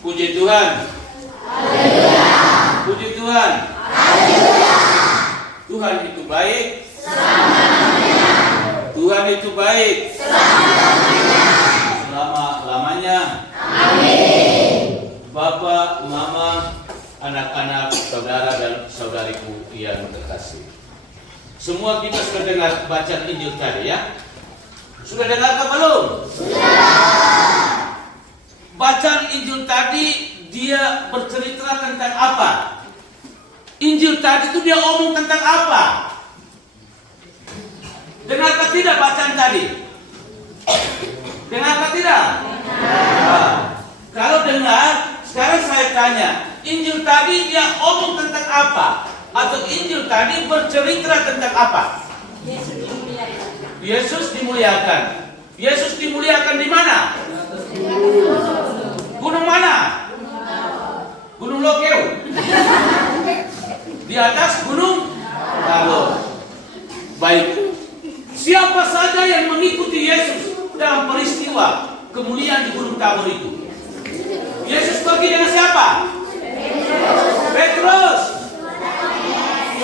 Puji Tuhan. Haleluya. Puji Tuhan. Haleluya. Tuhan itu baik. Selama-lamanya. Tuhan itu baik. Selama-lamanya. Selama-lamanya. Amin. Bapak, Mama, anak-anak, saudara dan saudariku yang terkasih. Semua kita sudah dengar bacaan Injil tadi ya? Sudah dengar belum? Sudah. Bacaan Injil tadi dia bercerita tentang apa? Injil tadi itu dia omong tentang apa? Dengarkah tidak bacaan tadi? Dengarkah tidak? Nah, kalau dengar, sekarang saya tanya, Injil tadi dia omong tentang apa? Atau Injil tadi bercerita tentang apa? Yesus dimuliakan. Yesus dimuliakan. Yesus dimuliakan di mana? Gunung mana? Gunung Lokeu. Di atas Gunung Tabor. Baik. Siapa saja yang mengikuti Yesus dalam peristiwa kemuliaan di Gunung Tabor itu? Yesus pergi dengan siapa? Petrus,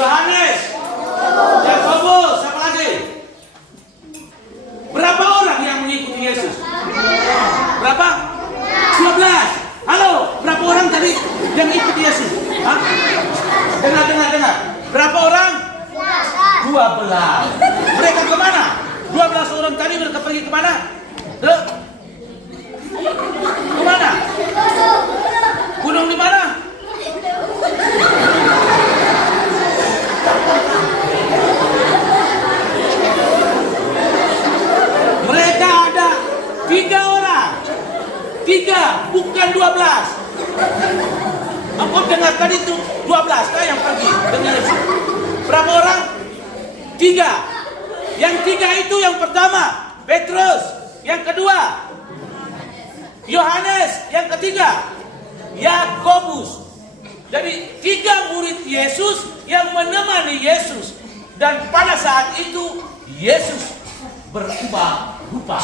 Yohanes, Yakobus, siapa lagi? Berapa orang yang mengikuti Yesus? Berapa? 12. Halo, berapa orang tadi yang ikut Yesus? Hah? Dengar. Berapa orang? 12. Mereka kemana? 12 orang tadi mereka pergi kemana? Kemana? Gunung di mana? Mereka ada 3 orang. 3, bukan 12. Aku dengar tadi itu 12 kan yang pergi dengan Yesus. Berapa orang? 3. Yang 3 itu yang pertama Petrus, yang kedua Yohanes, yang ketiga Yakobus. Jadi 3 murid Yesus yang menemani Yesus. Dan pada saat itu Yesus berubah rupa.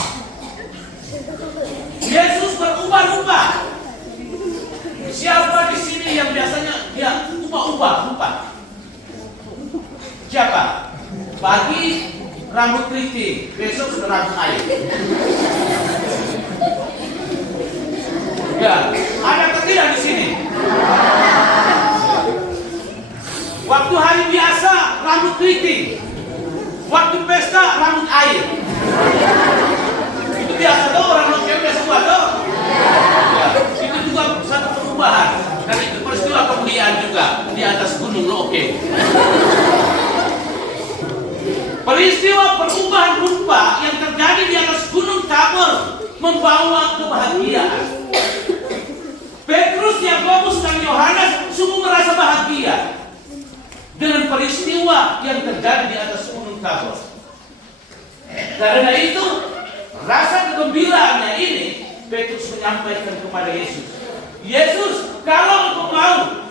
Yesus berubah rupa. Siapa di sini yang biasanya dia ubah rupa? Siapa? Pagi rambut keriting, besok sudah rambut air. Ya, ada tidak di sini? Waktu hari biasa rambut keriting, waktu pesta rambut air. Itu biasa tuh, orang Lokeu biasa buat tuh. Ya, itu juga satu perubahan. Dan itu peristiwa kemuliaan juga di atas Gunung Lokeu. Peristiwa perubahan rupa yang terjadi di atas Gunung Tabor membawa kebahagiaan. Petrus, Yakobus, dan Yohanes sungguh merasa bahagia dengan peristiwa yang terjadi di atas Gunung Tabor. Karena itu, rasa kegembiraannya ini Petrus menyampaikan kepada Yesus. Yesus, kalau engkau mau,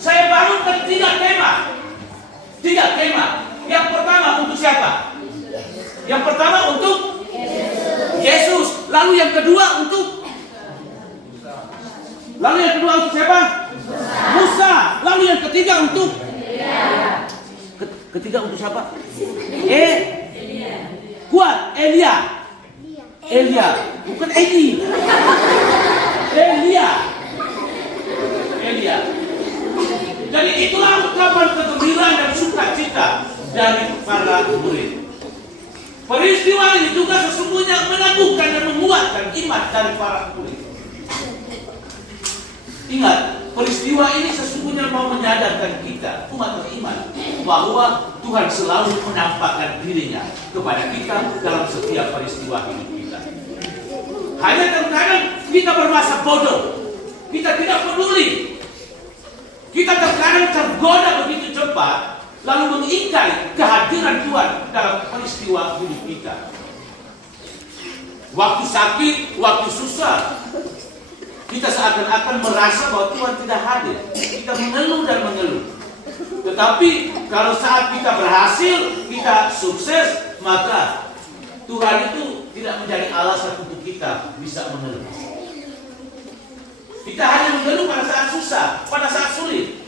saya bangunkan 3 kemah. 3 kemah. Yang pertama untuk siapa? Yang pertama untuk Yesus. Lalu yang kedua untuk siapa? Musa. Lalu yang ketiga untuk ketiga untuk siapa? Kuat. Elia. Bukan Eli. Elia. Jadi itulah ungkapan kegembiraan dan sukacita dari para murid. Peristiwa ini juga sesungguhnya meneguhkan dan menguatkan iman dari para murid. Ingat, peristiwa ini sesungguhnya mau menyadarkan kita, umat beriman, bahwa Tuhan selalu menampakkan dirinya kepada kita dalam setiap peristiwa hidup kita. Hanya terkadang kita bermasa bodoh, kita tidak peduli, kita terkadang tergoda begitu cepat, lalu mengingkari kehadiran Tuhan dalam peristiwa hidup kita. Waktu sakit, waktu susah, kita seakan-akan merasa bahwa Tuhan tidak hadir. Kita mengeluh dan mengeluh. Tetapi kalau saat kita berhasil, kita sukses, maka Tuhan itu tidak menjadi alasan untuk kita bisa mengeluh. Kita hanya mengeluh pada saat susah, pada saat sulit.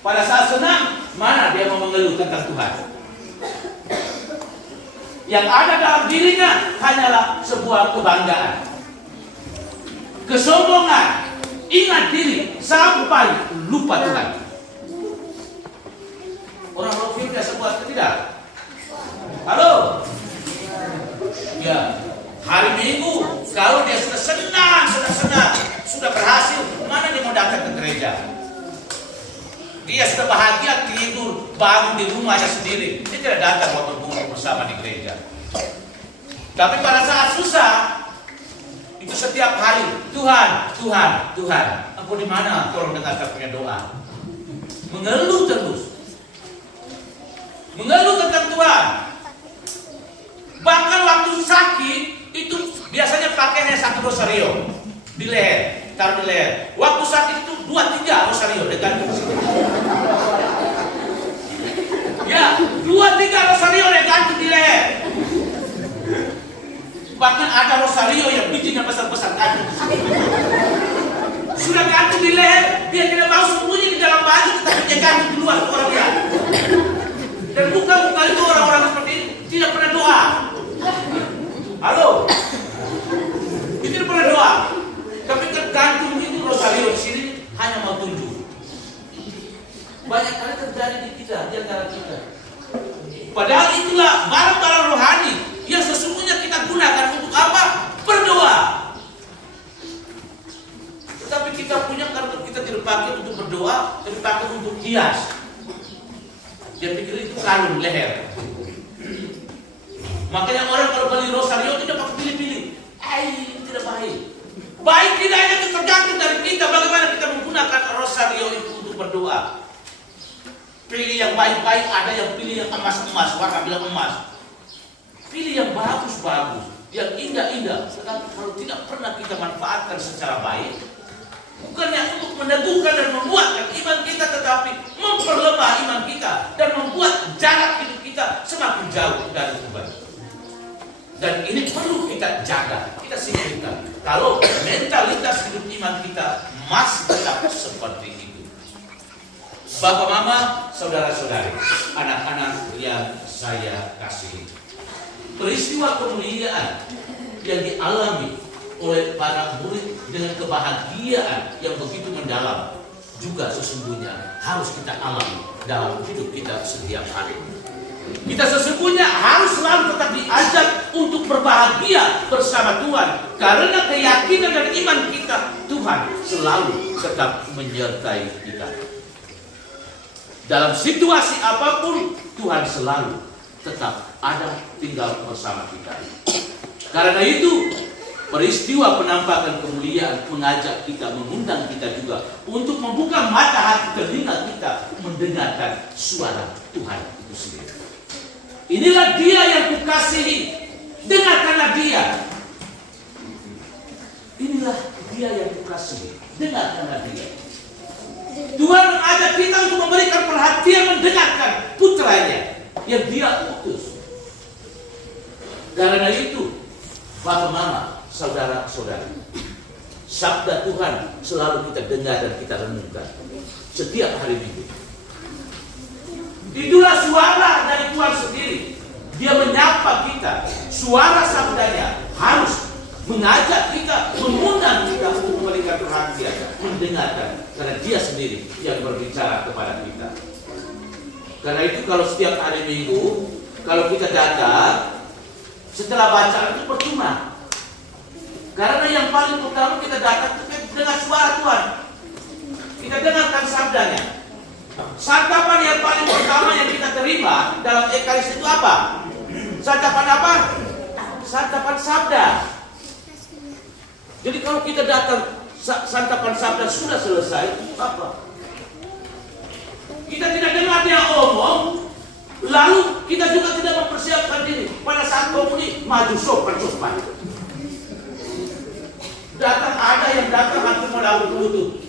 Pada saat senang, mana dia mau mengeluh tentang Tuhan? Yang ada dalam dirinya hanyalah sebuah kebanggaan, kesombongan, ingat diri sampai lupa Tuhan. Orang Filipina sebuah tidak? Halo? Ya, hari Minggu kalau dia sudah senang, sudah berhasil, mana dia mau datang ke gereja? Dia sudah bahagia tidur, bangun di rumahnya sendiri. Dia tidak datang waktu berkumpul bersama di gereja. Tapi pada saat susah, itu setiap hari, Tuhan, engkau di mana? Tolong dengarkan punya doa. Mengeluh terus. Mengeluh tentang Tuhan. Bahkan waktu sakit, itu biasanya pakainya 1 rosario di leher, taruh di leher. Waktu sakit itu 2-3 rosario dekat ke situ. Ya, 2-3 rosario gantung di leher. Bahkan ada rosario yang bijinya besar-besar gantung. Sudah gantung di leher, dia tidak mau sembunyi di dalam baju, tetapi dia gantung di luar orang lihat. Dan bukan itu orang-orang seperti ini tidak pernah doa. Halo? Dia tidak pernah doa. Tapi tergantung itu rosario di sini hanya mau tunjuk. Banyak kali terjadi di kita, di antara kita. Padahal itulah barang-barang rohani yang sesungguhnya kita gunakan untuk apa? Berdoa. Tetapi kita punya karena kita tidak pakai untuk berdoa, tapi pakai untuk hias. Dia pikir itu kalung leher. Makanya orang kalau beli rosario tidak pakai pilih-pilih. Tidak baik. Baik tidaknya itu tergantung dari kita bagaimana kita menggunakan rosario itu untuk berdoa. Pilih yang baik-baik, ada yang pilih yang emas-emas, warna bilang emas. Pilih yang bagus-bagus, yang indah-indah. Tetapi kalau tidak pernah kita manfaatkan secara baik, bukannya untuk meneguhkan dan menguatkan iman kita, tetapi memperlemah iman kita dan membuat jarak hidup kita semakin jauh dari Tuhan. Dan ini perlu kita jaga, kita singkirkan. Kalau mentalitas hidup iman kita masih tetap seperti itu. Bapak, mama, saudara-saudari, anak-anak yang saya kasihi, peristiwa kemuliaan yang dialami oleh para murid dengan kebahagiaan yang begitu mendalam juga sesungguhnya harus kita alami dalam hidup kita setiap hari. Kita sesungguhnya harus selalu tetap diajak untuk berbahagia bersama Tuhan, karena keyakinan dan iman kita Tuhan selalu tetap menyertai kita. Dalam situasi apapun Tuhan selalu tetap ada tinggal bersama kita. Karena itu peristiwa penampakan kemuliaan mengajak kita, mengundang kita juga untuk membuka mata hati telinga kita mendengarkan suara Tuhan itu sendiri. Inilah Dia yang kukasihi, dengarkanlah Dia. Inilah Dia yang kukasihi, dengarkanlah Dia. Tuhan mengajak kita untuk memberikan perhatian mendengarkan putranya yang Dia utus. Karena itu, Bapak, Mama, saudara-saudari, sabda Tuhan selalu kita dengar dan kita renungkan setiap hari Minggu. Itulah suara dari Tuhan sendiri. Dia menyapa kita. Suara sabdanya harus mengajak kita, mengundang kita untuk memberikan perhatian, mendengarkan. Karena Dia sendiri yang berbicara kepada kita. Karena itu kalau setiap hari Minggu, kalau kita datang, setelah bacaan itu percuma. Karena yang paling utama kita datang itu dengan suara Tuhan. Kita dengarkan sabdanya. Santapan yang paling pertama yang kita terima dalam Ekaristi itu apa? Santapan apa? Santapan sabda. Jadi kalau kita datang santapan sabda sudah selesai, apa? Kita tidak dengar dia omong, lalu kita juga tidak mempersiapkan diri. Pada saat komuni, maju sopan. Datang ada yang datang hampir mau lutut.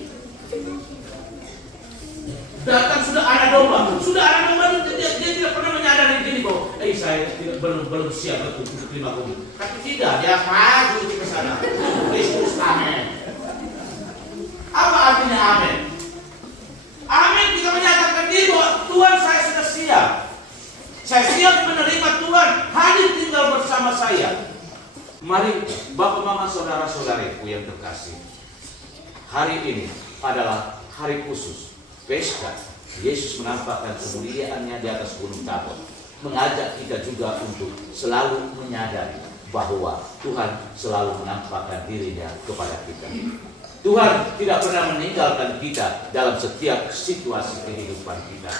Datang sudah ada domba dia tidak pernah menyadari diri bahwa saya belum siap untuk terima komuni. Tapi tidak, dia maju ke sana. Kristus, amin. Mari Bapak, Mama, Saudara-saudariku yang terkasih, hari ini adalah hari khusus, Pesta. Yesus menampakkan kemuliaannya di atas Gunung Tabor, mengajak kita juga untuk selalu menyadari bahwa Tuhan selalu menampakkan dirinya kepada kita. Tuhan tidak pernah meninggalkan kita dalam setiap situasi kehidupan kita.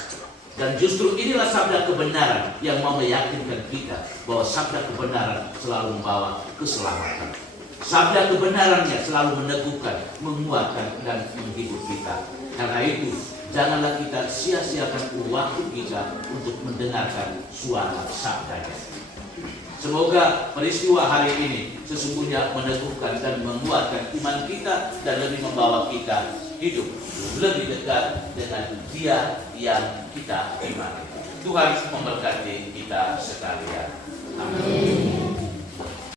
Dan justru inilah sabda kebenaran yang mau meyakinkan kita bahwa sabda kebenaran selalu membawa keselamatan. Sabda kebenarannya selalu meneguhkan, menguatkan, dan menghibur kita. Karena itu, janganlah kita sia-siakan waktu kita untuk mendengarkan suara sabdanya. Semoga peristiwa hari ini sesungguhnya meneguhkan dan menguatkan iman kita dan lebih membawa kita hidup lebih dekat dengan Dia yang kita imani. Tuhan memberkati kita